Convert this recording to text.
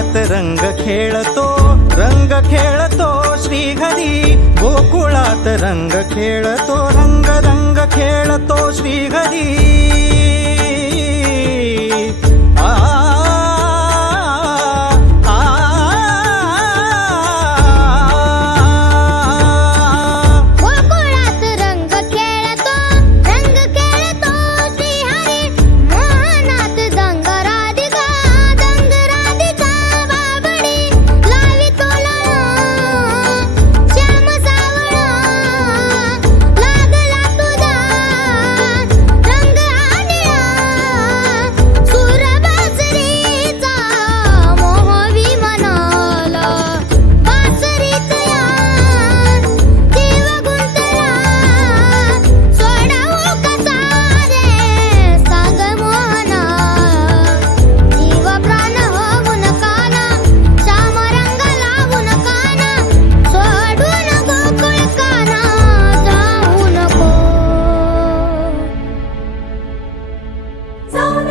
गोकुळात रंग खेळतो रंग खेळतो श्रीहरी. गोकुळात रंग खेळतो रंग रंग Zona